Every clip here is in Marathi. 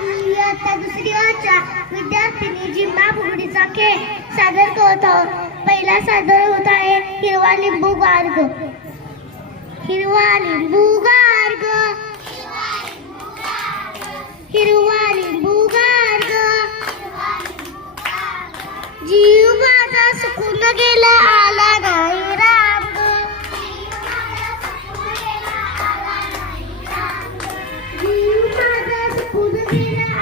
आणि इयत्ता दुसरी अच्या सादर करत पहिला सादर होत आहे हिरवा लिंबू गार्ग. हिरवा लिंबू गार्ग. हिरवा जीव माझा सुकून गेला.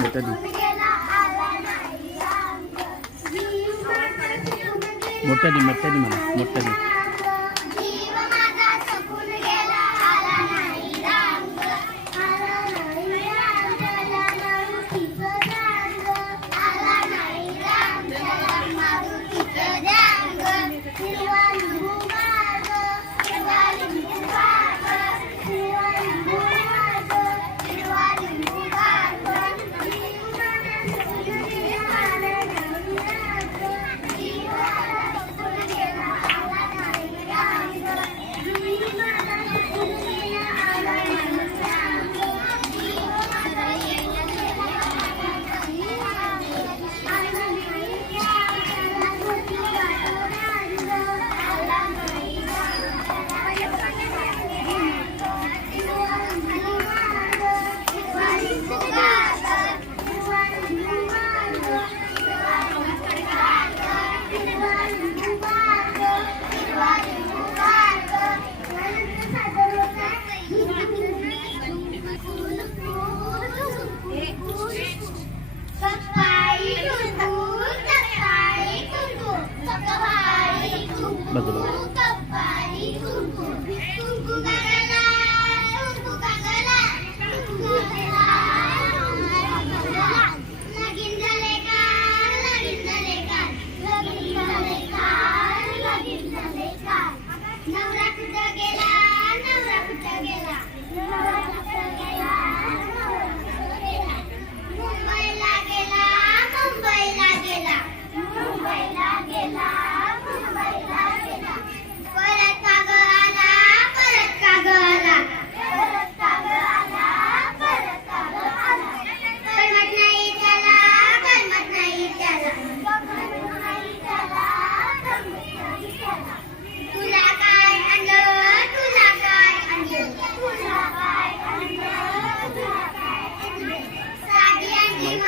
ya tadi murtadi murtadi mana Mortadi. ಬದಲು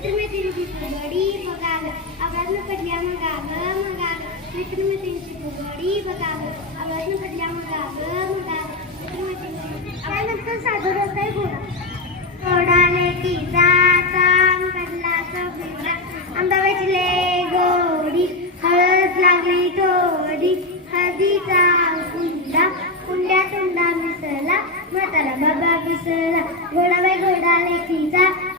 मित्रमैत्रिणीची फुगडी बघा ग आवाजनं पडल्या मग आग मग आग मित्रमैत्रिणीची फुगडी बघा ग आवाज पडल्या मग आग मग आग मित्रमैत्रिणी त्यानंतर साधू रस्ताही बोला तोडाने की जाता पडला सगळा आंबाबाची ले गोडी हळद लागली थोडी हळदीचा कुंडा कुंड्या तोंडा मिसळला म्हातारा बाबा मिसळला गोडाबाई गोडा लेकीचा